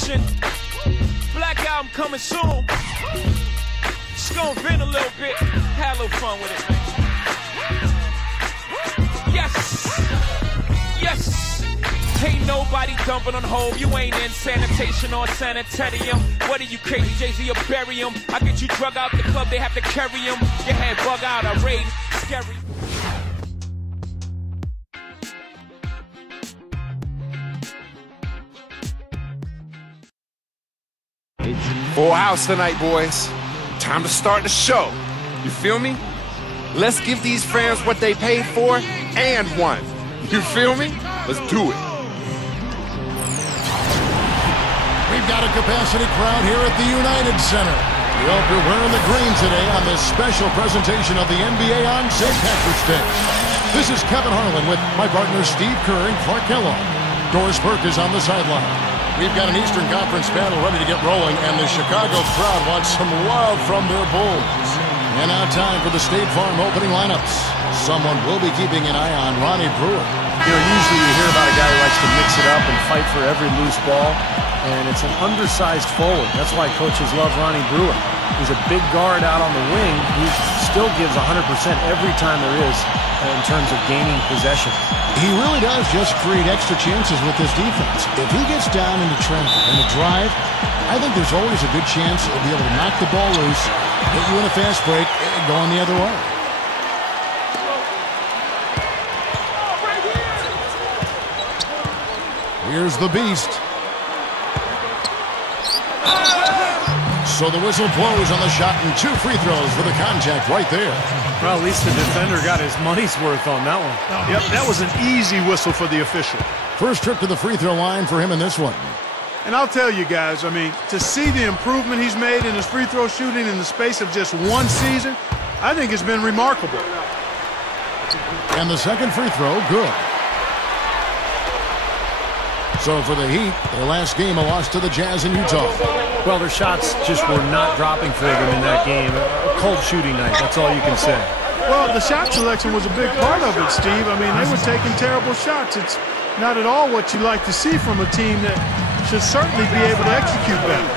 Listen, Black Album coming soon. Just gonna vent a little bit, have a little fun with it, man. Yes, yes. Ain't nobody dumping on home. You ain't in sanitation or sanitarium. What are you crazy, Jay-Z, or bury him? I get you drug out the club, they have to carry him. Your head bug out, I raid, scary. Full house tonight, boys. Time to start the show. You feel me? Let's give these fans what they paid for and won. You feel me? Let's do it. We've got a capacity crowd here at the United Center. We hope you're wearing the green today on this special presentation of the NBA on St. Patrick's Day. This is Kevin Harlan with my partners Steve Kerr and Clark Kellogg. Doris Burke is on the sideline. We've got an Eastern Conference panel ready to get rolling, and the Chicago crowd wants some love from their Bulls. And now time for the State Farm opening lineups. Someone will be keeping an eye on Ronnie Brewer. You know, usually you hear about a guy who likes to mix it up and fight for every loose ball, and it's an undersized forward. That's why coaches love Ronnie Brewer. He's a big guard out on the wing. He still gives 100% every time there is in terms of gaining possession. He really does just create extra chances with this defense. If he gets down into traffic and a drive, I think there's always a good chance he'll be able to knock the ball loose, hit you in a fast break, and going the other way. Here's the beast. So the whistle blows on the shot, and 2 free throws for the contact right there. Well, at least the defender got his money's worth on that one. Yep, that was an easy whistle for the official. First trip to the free throw line for him in this one. And I'll tell you guys, I mean, to see the improvement he's made in his free throw shooting in the space of just 1 season, I think it's been remarkable. And the second free throw, good. So for the Heat, their last game, a loss to the Jazz in Utah. Well, their shots just were not dropping for them in that game. A cold shooting night, that's all you can say. Well, the shot selection was a big part of it, Steve. I mean, they were taking terrible shots. It's not at all what you like to see from a team that should certainly be able to execute better.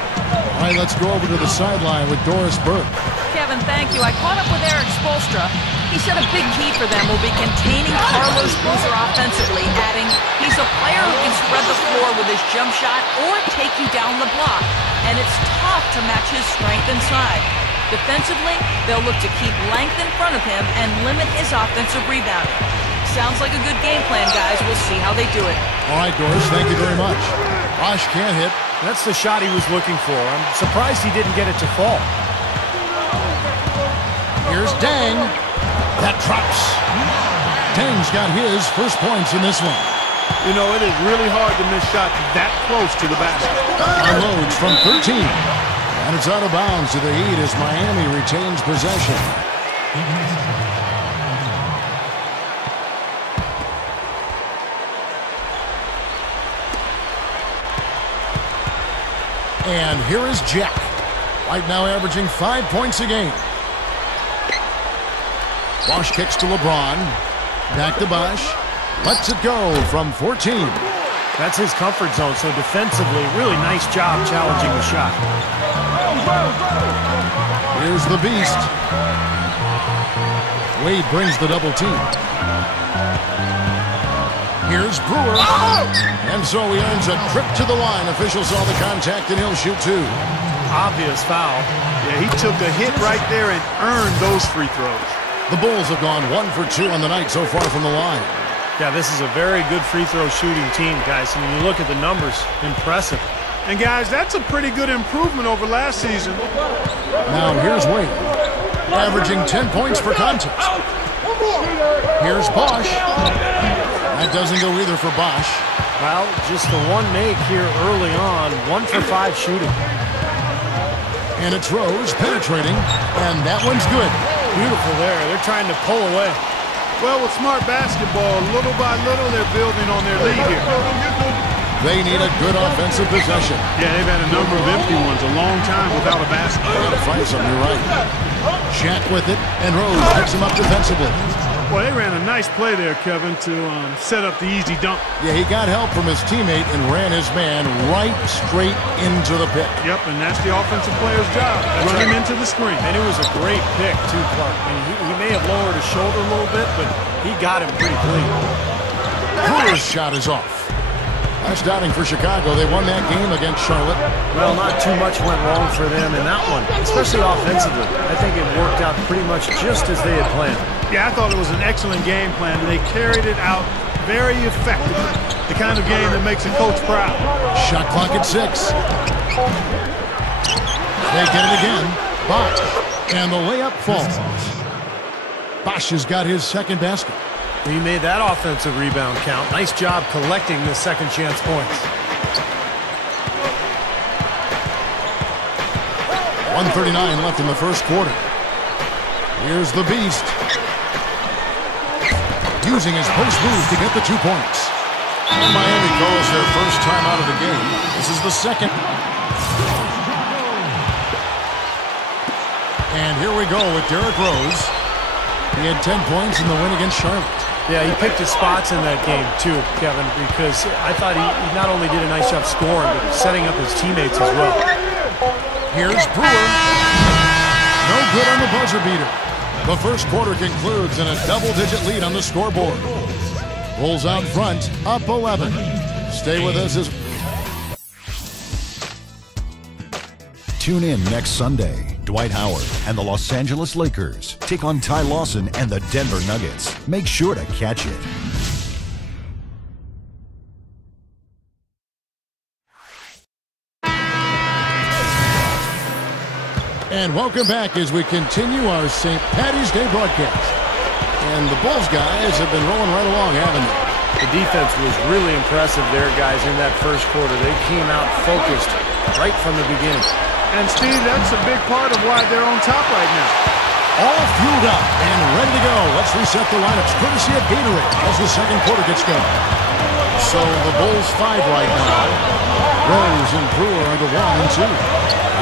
All right, let's go over to the sideline with Doris Burke. Kevin, thank you. I caught up with Eric Spoelstra. He said a big key for them will be containing Carlos Boozer offensively, adding, he's a player who can spread the floor with his jump shot or take you down the block, and it's tough to match his strength inside. Defensively, they'll look to keep length in front of him and limit his offensive rebounding. Sounds like a good game plan, guys. We'll see how they do it. All right, Doris, thank you very much. Bosh can't hit. That's the shot he was looking for. I'm surprised he didn't get it to fall. Here's Deng. That drops. Deng's got his first points in this one. You know, it is really hard to miss shots that close to the basket. Unloads from 13. And it's out of bounds to the Heat as Miami retains possession. And here is Jack. Right now averaging 5 points a game. Bosh kicks to LeBron. Back to Bosh. Lets it go from 14. That's his comfort zone, so defensively, really nice job challenging the shot. Here's the beast. Wade brings the double team. Here's Brewer. And so he earns a trip to the line. Officials saw the contact, and he'll shoot 2. Obvious foul. Yeah, he took a hit right there and earned those free throws. The Bulls have gone 1 for 2 on the night so far from the line. Yeah, this is a very good free throw shooting team, guys. I mean, you look at the numbers, impressive. And guys, that's a pretty good improvement over last season. Now here's Wade, averaging 10 points per contest. Here's Bosh. That doesn't go either for Bosh. Well, just the one make here early on, 1 for 5 shooting. And it's Rose penetrating, and that one's good. Beautiful there. They're trying to pull away. Well, with smart basketball, little by little, they're building on their lead here. They need a good offensive possession. Yeah, they've had a number of empty ones a long time without a basket. Got to find something, you're right. Shaq with it, and Rose picks him up defensively. Well, they ran a nice play there, Kevin, to set up the easy dunk. Yeah, he got help from his teammate and ran his man right straight into the pick. Yep, and that's the offensive player's job. Run him into the screen. And it was a great pick, too, Clark. I mean, he may have lowered his shoulder a little bit, but he got him pretty clean. Brewer's shot is off. That's downing for Chicago. They won that game against Charlotte. Well, not too much went wrong for them in that one, especially offensively. I think it worked out pretty much just as they had planned. Yeah, I thought it was an excellent game plan, and they carried it out very effectively. The kind of game that makes a coach proud. Shot clock at 6. They get it again. Bosch. And the layup falls. Bosch has got his second basket. He made that offensive rebound count. Nice job collecting the second chance points. 1:39 left in the first quarter. Here's the Beast. Using his post move to get the 2 points. And Miami calls their first time out of the game. This is the second. And here we go with Derrick Rose. He had 10 points in the win against Charlotte. Yeah, he picked his spots in that game, too, Kevin, because I thought he not only did a nice job scoring, but setting up his teammates as well. Here's Brewer. No good on the buzzer beater. The first quarter concludes in a double-digit lead on the scoreboard. Bulls out front, up 11. Stay with us as... Tune in next Sunday. Dwight Howard and the Los Angeles Lakers take on Ty Lawson and the Denver Nuggets. Make sure to catch it. And welcome back as we continue our St. Paddy's Day broadcast. And the Bulls guys have been rolling right along, haven't they? The defense was really impressive there, guys, in that first quarter. They came out focused right from the beginning. And, Steve, that's a big part of why they're on top right now. All fueled up and ready to go. Let's reset the lineups courtesy of Gatorade as the second quarter gets going. So the Bulls 5 right now. Rose and Brewer are the 1 and 2.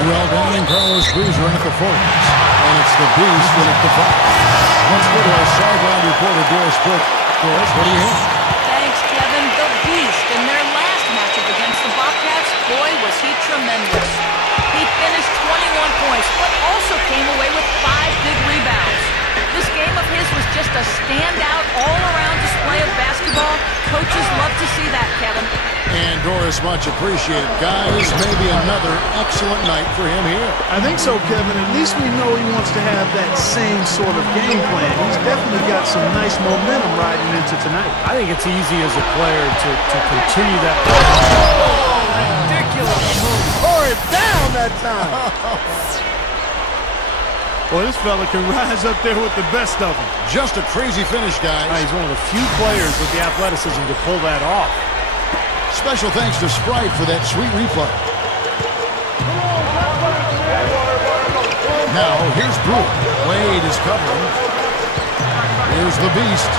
Ruel Down and Carlos Boozer in at the forwards. And it's the Beast in at the 5. Let's go to our sideline reporter, Doris Burke. Doris, what do you have? Thanks, Kevin. The Beast in their last matchup against the Bobcats, boy, was he tremendous. He finished 21 points, but also came away with 5 big rebounds. This game of his was just a standout, all-around display of basketball. Coaches love to see that, Kevin. And Doris, much appreciated. Guys, maybe another excellent night for him here. I think so, Kevin. At least we know he wants to have that same sort of game plan. He's definitely got some nice momentum riding into tonight. I think it's easy as a player to continue that. Ridiculous move. Tore it down that time. Well, this fella can rise up there with the best of them. Just a crazy finish, guys. He's one of the few players with the athleticism to pull that off. Special thanks to Sprite for that sweet replay. Now, here's Brewer. Wade is covering. Here's the Beast.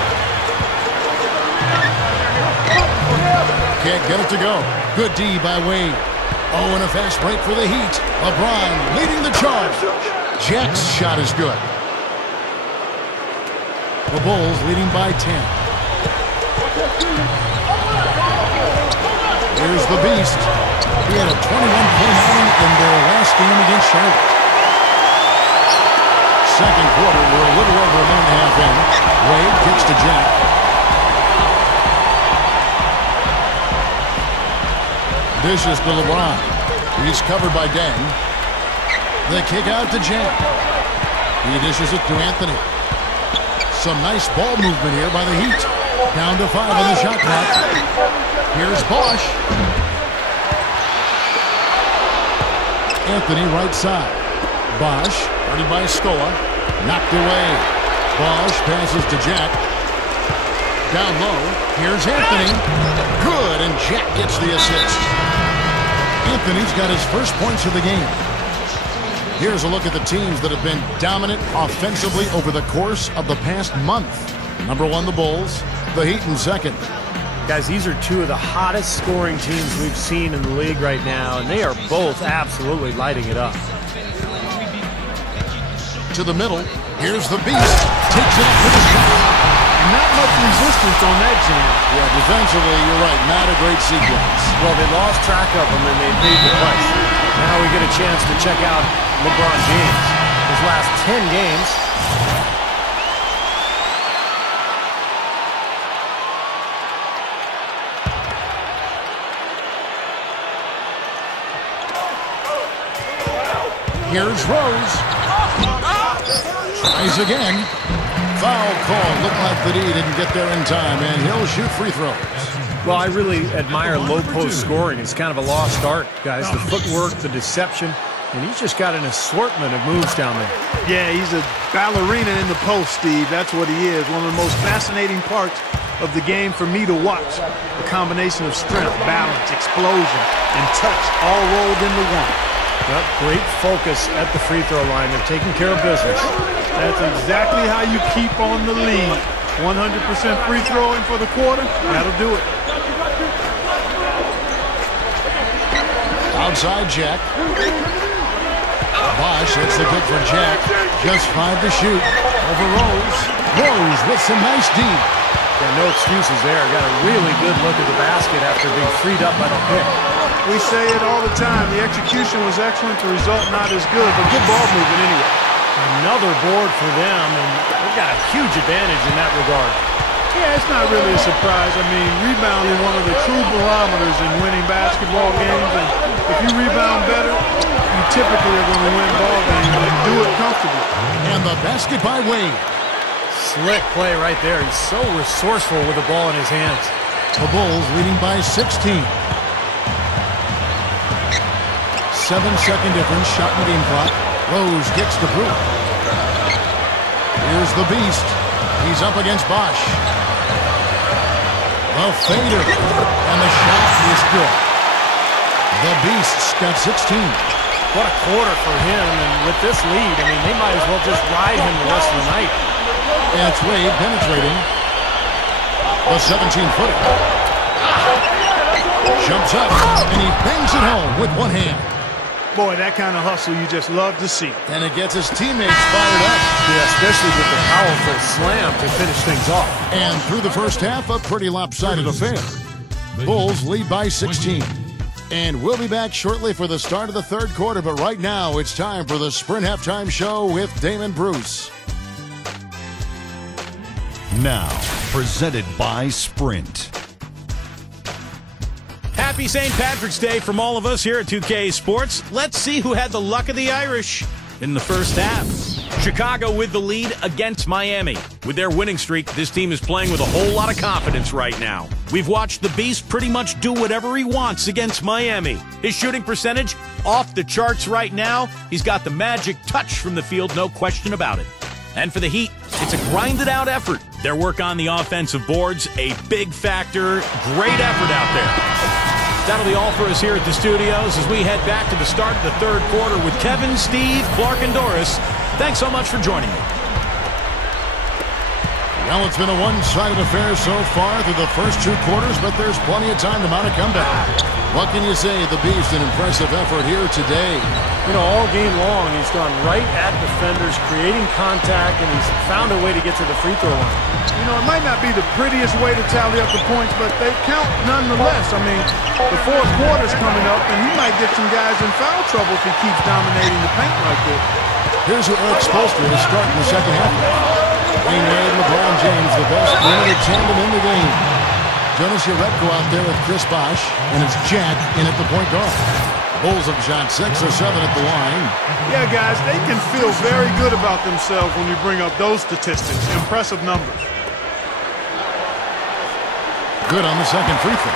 Can't get it to go. Good D by Wade. Oh, and a fast break for the Heat. LeBron leading the charge. Jack's shot is good. The Bulls leading by 10. Here's the Beast. He had a 21-point outing in their last game against Charlotte. Second quarter, we're a little over a minute and a half in. Wade kicks to Jack. Dishes to LeBron. He's covered by Deng. The kick out to Jack. He dishes it to Anthony. Some nice ball movement here by the Heat. Down to 5 on the shot clock. Here's Bosch. Anthony right side. Bosch, guarded by Scola. Knocked away. Bosch passes to Jack. Down low. Here's Anthony. Good, and Jack gets the assist. Anthony's got his first points of the game. Here's a look at the teams that have been dominant offensively over the course of the past month. Number 1, the Bulls. The Heat in second. Guys, these are two of the hottest scoring teams we've seen in the league right now, and they are both absolutely lighting it up. To the middle. Here's the Beast. Takes it up with his shot. Not much resistance on that jam. Yeah, defensively, you're right. Not a great sequence. Well, they lost track of him, and they paid the price. Now we get a chance to check out LeBron James. His last 10 games. Here's Rose. Tries again. Foul call. Looked like the D didn't get there in time, and he'll shoot free throws. Well, I really admire low post scoring. It's kind of a lost art, guys. The footwork, the deception, and he's just got an assortment of moves down there. Yeah, he's a ballerina in the post, Steve. That's what he is. One of the most fascinating parts of the game for me to watch. A combination of strength, balance, explosion, and touch all rolled into one. Well, great focus at the free throw line. They're taking care of business. That's exactly how you keep on the lead. 100% free throwing for the quarter. That'll do it. Outside Jack. Bosh hits the kick for Jack. Just 5 to shoot. Over Rose. Rose with some nice D. Yeah, no excuses there. Got a really good look at the basket after being freed up by the pick. We say it all the time. The execution was excellent. The result not as good, but good ball movement anyway. Another board for them, and they've got a huge advantage in that regard. Yeah, it's not really a surprise. I mean, rebounding one of the true barometers in winning basketball games. And if you rebound better, you typically are going to win ball games and do it comfortably. And the basket by Wade. Slick play right there. He's so resourceful with the ball in his hands. The Bulls leading by 16. 7-second difference, shot in the game clock. Rose gets the proof. Here's the Beast. He's up against Bosh. The fader. And the shot is good. The Beast's got 16. What a quarter for him, and with this lead, I mean, they might as well just ride him the rest of the night. And it's Wade penetrating. The 17-footer. Jumps up, and he bangs it home with one hand. Boy, that kind of hustle you just love to see. And it gets his teammates fired up. Yeah, especially with the powerful slam to finish things off. And through the first half, a pretty lopsided affair. Bulls lead by 16. And we'll be back shortly for the start of the third quarter. But right now, it's time for the Sprint Halftime Show with Damon Bruce. Now, presented by Sprint. Happy St. Patrick's Day from all of us here at 2K Sports. Let's see who had the luck of the Irish in the first half. Chicago with the lead against Miami. With their winning streak, this team is playing with a whole lot of confidence right now. We've watched the Beast pretty much do whatever he wants against Miami. His shooting percentage off the charts right now. He's got the magic touch from the field, no question about it. And for the Heat, it's a grinded-out effort. Their work on the offensive boards, a big factor. Great effort out there. That'll be all for us here at the studios as we head back to the start of the third quarter with Kevin, Steve, Clark, and Doris. Thanks so much for joining me. Well, it's been a one-sided affair so far through the first two quarters, but there's plenty of time to mount a comeback. What can you say? The Beast, an impressive effort here today. You know, all game long, he's gone right at defenders, creating contact, and he's found a way to get to the free throw line. You know, it might not be the prettiest way to tally up the points, but they count nonetheless. I mean, the fourth quarter's coming up, and he might get some guys in foul trouble if he keeps dominating the paint like this. Here's who Eric Spoelstra is starting the second half. Dwayne Wade and LeBron James, the best limited tandem in the game. Jonas Jerebko out there with Chris Bosh, and it's Jack in at the point guard. Bulls have shot 6 or 7 at the line. Yeah, guys, they can feel very good about themselves when you bring up those statistics. Impressive numbers. Good on the second free throw.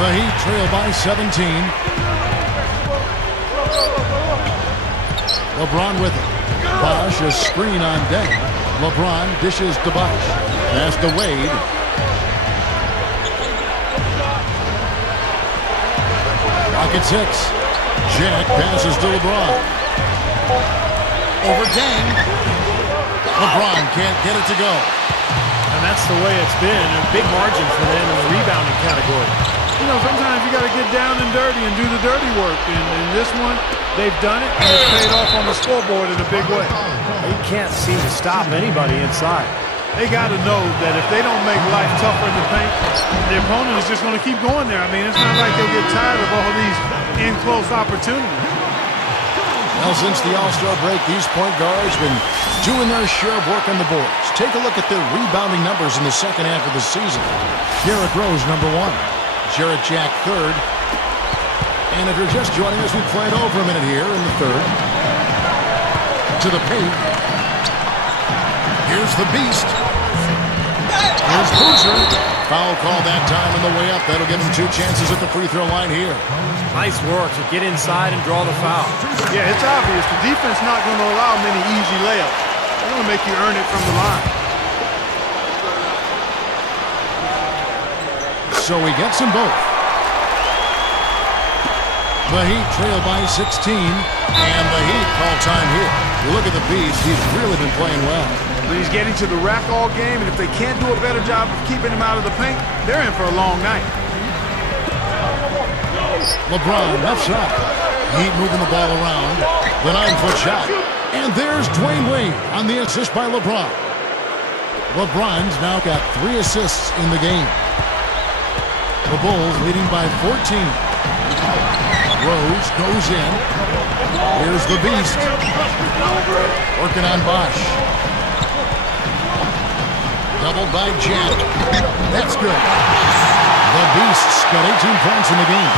The Heat trail by 17. LeBron with it. Bosh, a screen on deck. LeBron dishes to Bosh. Pass to Wade. Rocket 6. Jack passes to LeBron. Over Deng. LeBron can't get it to go. I that's the way it's been. A big margin for them in the rebounding category. You know, sometimes you got to get down and dirty and do the dirty work. And in this one, they've done it, and it's paid off on the scoreboard in a big way. They can't seem to stop anybody inside. They got to know that if they don't make life tougher in the paint, the opponent is just going to keep going there. I mean, it's not like they'll get tired of all these in-close opportunities. Well, since the All-Star break, these point guards been doing their share of work on the boards. Take a look at their rebounding numbers in the second half of the season. Derrick Rose, number 1. Jarrett Jack, 3rd. And if you're just joining us, we played over a minute here in the 3rd. To the paint. Here's the Beast. Here's Boozer. Foul call that time on the way up. That'll give him 2 chances at the free throw line here. Nice work to get inside and draw the foul. Yeah, it's obvious. The defense not going to allow many easy layups. They're going to make you earn it from the line. So he gets them both. The Heat trail by 16, and the Heat call time here. You look at the Beast, he's really been playing well. He's getting to the rack all game, and if they can't do a better job of keeping him out of the paint, they're in for a long night. LeBron, left side. Heat moving the ball around. The 9-foot shot. And there's Dwayne Wade on the assist by LeBron. LeBron's now got 3 assists in the game. The Bulls leading by 14. Rose goes in. Here's the Beast. Working on Bosch. Doubled by Jack. That's good. The Beast's got 18 points in the game.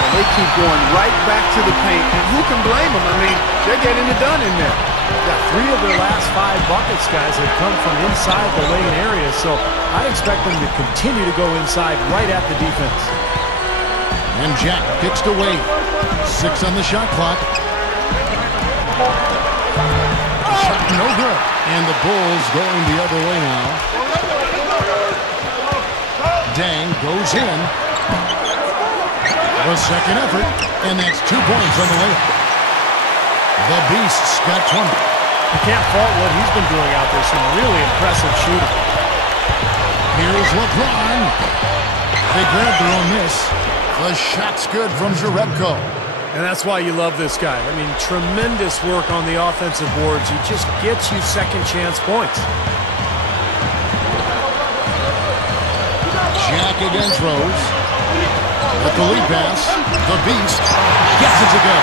And they keep going right back to the paint. And who can blame them? I mean, they're getting it done in there. Yeah, 3 of their last 5 buckets, guys, have come from inside the lane area. So I expect them to continue to go inside right at the defense. And Jack kicks to Wade. 6 on the shot clock. Shot no good. And the Bulls going the other way now. Dang goes in. The second effort. And that's 2 points on the layup. The Beast's got 20. You can't fault what he's been doing out there. Some really impressive shooting. Here's LeBron. They grabbed their own miss. The shot's good from Jerebko. And that's why you love this guy. I mean, tremendous work on the offensive boards. He just gets you second chance points. Jack against Rose. With the lead pass, the Beast gets it to go.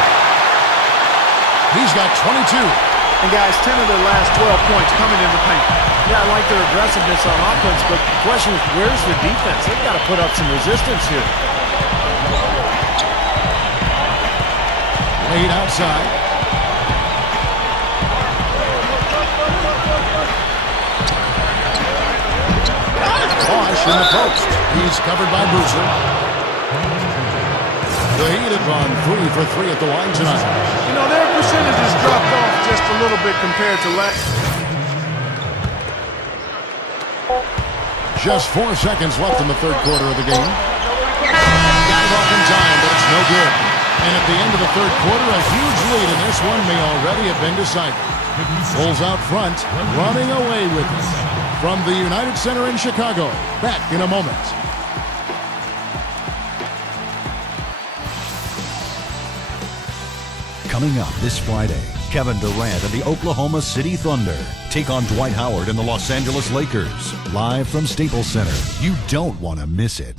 He's got 22. And guys, 10 of their last 12 points coming in the paint. Yeah, I like their aggressiveness on offense, but the question is, where's the defense? They've got to put up some resistance here. Wade outside. Bosch in the post. He's covered by Boozer. The Heat have gone 3 for 3 at the line tonight. You know, their percentages dropped off just a little bit compared to last. Just 4 seconds left in the third quarter of the game. Got it off in time, but it's no good. And at the end of the third quarter, a huge lead, and this one may already have been decided. Bulls out front, running away with it. From the United Center in Chicago, back in a moment. Coming up this Friday, Kevin Durant and the Oklahoma City Thunder take on Dwight Howard and the Los Angeles Lakers. Live from Staples Center. You don't want to miss it.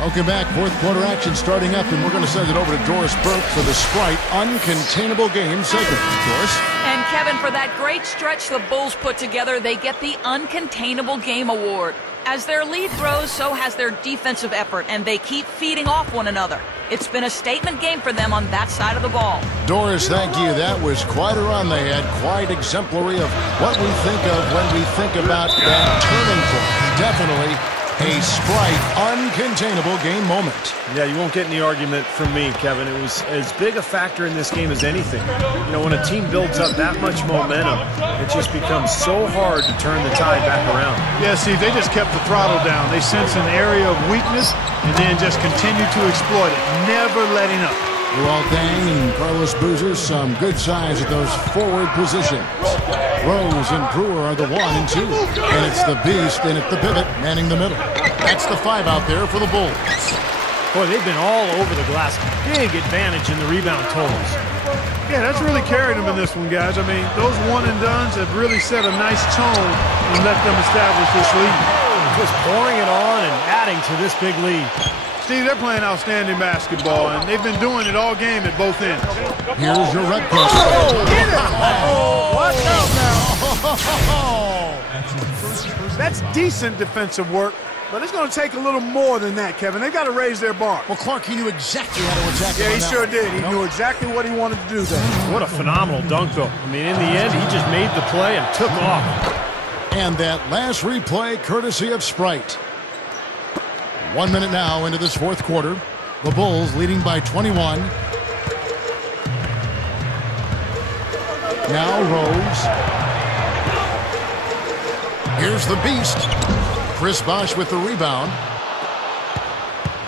Welcome back. Fourth quarter action starting up, and we're going to send it over to Doris Burke for the Sprite Uncontainable Game segment. Doris? And Kevin, for that great stretch the Bulls put together, they get the Uncontainable Game Award. As their lead grows, so has their defensive effort, and they keep feeding off one another. It's been a statement game for them on that side of the ball. Doris, thank you. That was quite a run they had. Quite exemplary of what we think of when we think about that turning point. Definitely a Sprite Uncontainable Game moment. Yeah, you won't get any argument from me, Kevin. It was as big a factor in this game as anything. You know, when a team builds up that much momentum, it just becomes so hard to turn the tide back around. Yeah, see, they just kept the throttle down. They sensed an area of weakness and then just continued to exploit it, never letting up. Luol-Deng and Carlos Boozer, some good size at those forward positions. Rose and Brewer are the 1 and 2. And it's the Beast and it's the Pivot manning the middle. That's the 5 out there for the Bulls. Boy, they've been all over the glass. Big advantage in the rebound totals. Yeah, that's really carried them in this one, guys. I mean, those one-and-dones have really set a nice tone and let them establish this lead. Just pouring it on and adding to this big lead. Steve, they're playing outstanding basketball, and they've been doing it all game at both ends. Here's your red coach. Watch out now. That's decent defensive work, but it's going to take a little more than that, Kevin. They've got to raise their bar. Well, Clark, he knew exactly how to attack. Yeah, he sure did. He knew exactly what he wanted to do there. What a phenomenal dunk, though. I mean, in the end, he just made the play and took off. And that last replay, courtesy of Sprite. 1 minute now into this fourth quarter. The Bulls leading by 21. Now Rose. Here's the Beast. Chris Bosh with the rebound.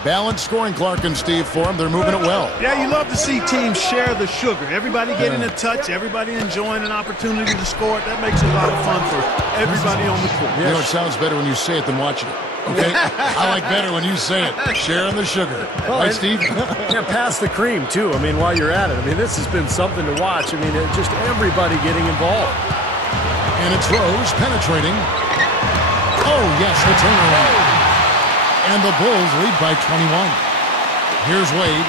Balanced scoring, Clark and Steve, for him. They're moving it well. Yeah, you love to see teams share the sugar. Everybody getting a touch, everybody enjoying an opportunity to score it. That makes it a lot of fun for everybody on the court. You know, it sounds better when you say it than watching it. Okay? I like better when you say it. Sharing the sugar. Right, Steve? Yeah, pass the cream, too. I mean, while you're at it. I mean, this has been something to watch. I mean, just everybody getting involved. And it's Rose penetrating. Oh, yes, the turnaround. And the Bulls lead by 21. Here's Wade.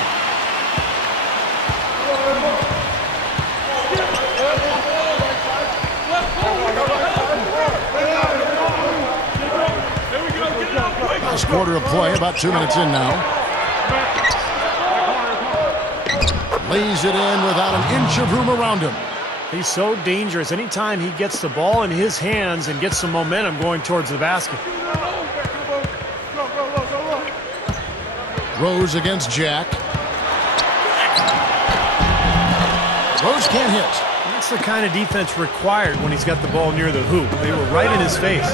Last quarter of play, about 2 minutes in now. Lays it in without an inch of room around him. He's so dangerous. Anytime he gets the ball in his hands and gets some momentum going towards the basket. Rose against Jack. Rose can't hit. That's the kind of defense required when he's got the ball near the hoop. They were right in his face.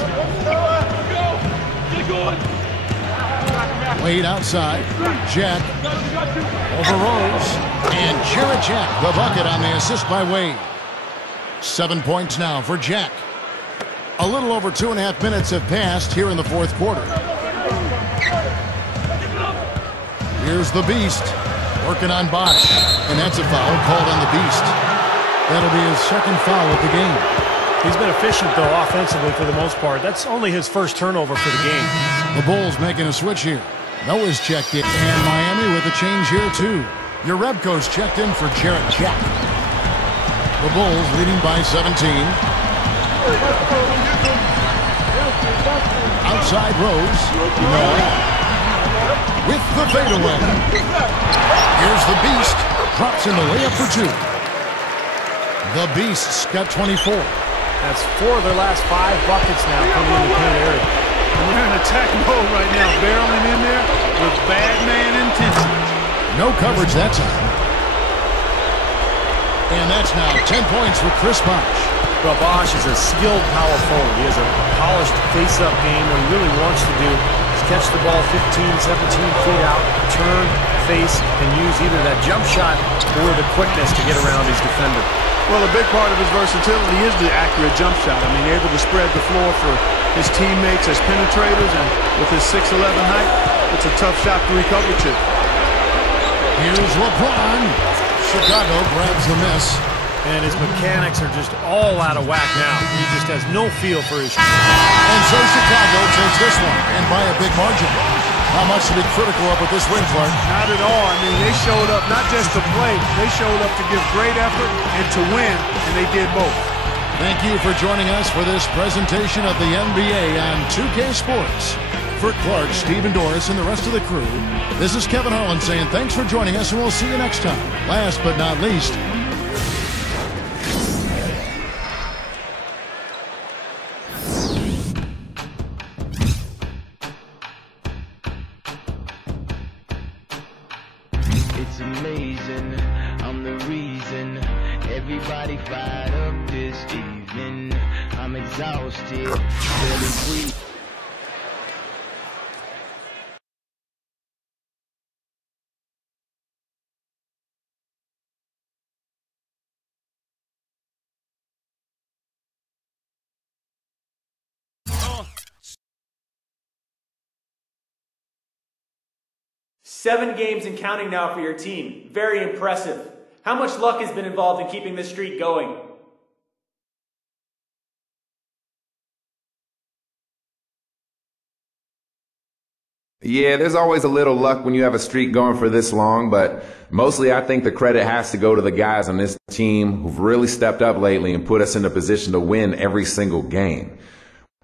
Wade outside. Jack over Rose. And Jarrett Jack, the bucket on the assist by Wade. 7 points now for Jack. A little over 2.5 minutes have passed here in the fourth quarter. Here's the Beast working on Bosh. And that's a foul called on the Beast. That'll be his second foul of the game. He's been efficient, though, offensively for the most part. That's only his first turnover for the game. The Bulls making a switch here. Noah's checked in. And Miami with a change here, too. Your Rebco's checked in for Jarrett Jack. The Bulls leading by 17. Outside Rose. Noah. With the fadeaway. Here's the Beast. Drops in the layup for 2. The Beast's got 24. That's 4 of their last 5 buckets now coming in the paint area. And they're in attack mode right now, barreling in there with bad man intensity. No coverage that time. And that's now 10 points for Chris Bosh. Well, Bosh is a skilled power forward. He has a polished face-up game. What he really wants to do is catch the ball 15, 17 feet out, turn, face, and use either that jump shot or the quickness to get around his defender. Well, a big part of his versatility is the accurate jump shot. I mean, able to spread the floor for his teammates as penetrators, and with his 6'11" height, it's a tough shot to recover to. Here's LeBron. Chicago grabs the miss. And his mechanics are just all out of whack now. He just has no feel for his shot. And so Chicago takes this one, and by a big margin. How much to be critical of with this win, Clark? Not at all. I mean, they showed up not just to play, they showed up to give great effort and to win, and they did both. Thank you for joining us for this presentation of the NBA on 2K Sports. For Clark, Steve, and Doris, and the rest of the crew, this is Kevin Harlan saying thanks for joining us, and we'll see you next time. Last but not least, it's amazing, I'm the reason everybody fired up this evening. I'm exhausted, barely breathing. 7 games and counting now for your team. Very impressive. How much luck has been involved in keeping this streak going? Yeah, there's always a little luck when you have a streak going for this long, but mostly I think the credit has to go to the guys on this team who've really stepped up lately and put us in a position to win every single game.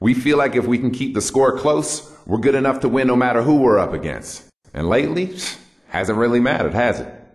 We feel like if we can keep the score close, we're good enough to win no matter who we're up against. And lately, hasn't really mattered, has it?